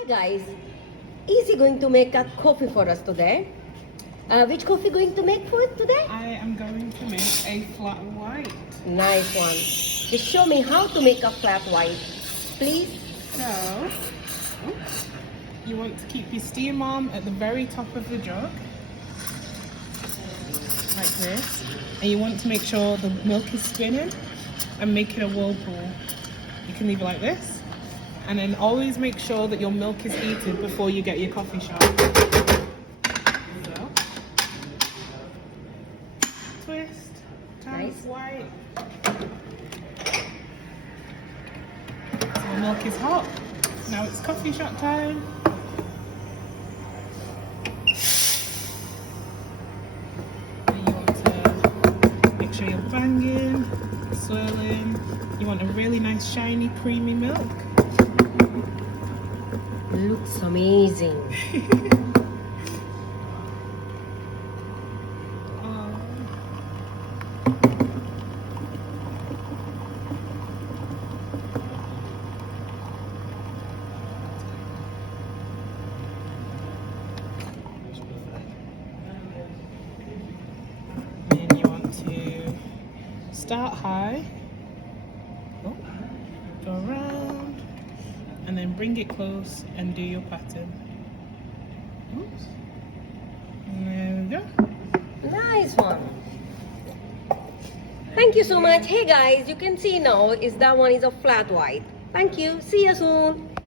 Hi guys, Easy going to make a coffee for us today. Which coffee going to make for today? I am going to make a flat white. Nice one. Just show me how to make a flat white, please. So, you want to keep your steam arm at the very top of the jug, like this. And you want to make sure the milk is spinning and make it a whirlpool. You can leave it like this. And then always make sure that your milk is heated before you get your coffee shop. So, twist, turn Nice. white. The milk is hot. Now it's coffee shop time. And you want to make sure you're banging, swirling. You want a really nice shiny creamy milk. Looks amazing. Then you want to start high, go around, and then bring it close and do your pattern. Oops. And there we go. Nice one. Thank you so much. Hey guys, you can see now is that one is a flat white. Thank you. See you soon.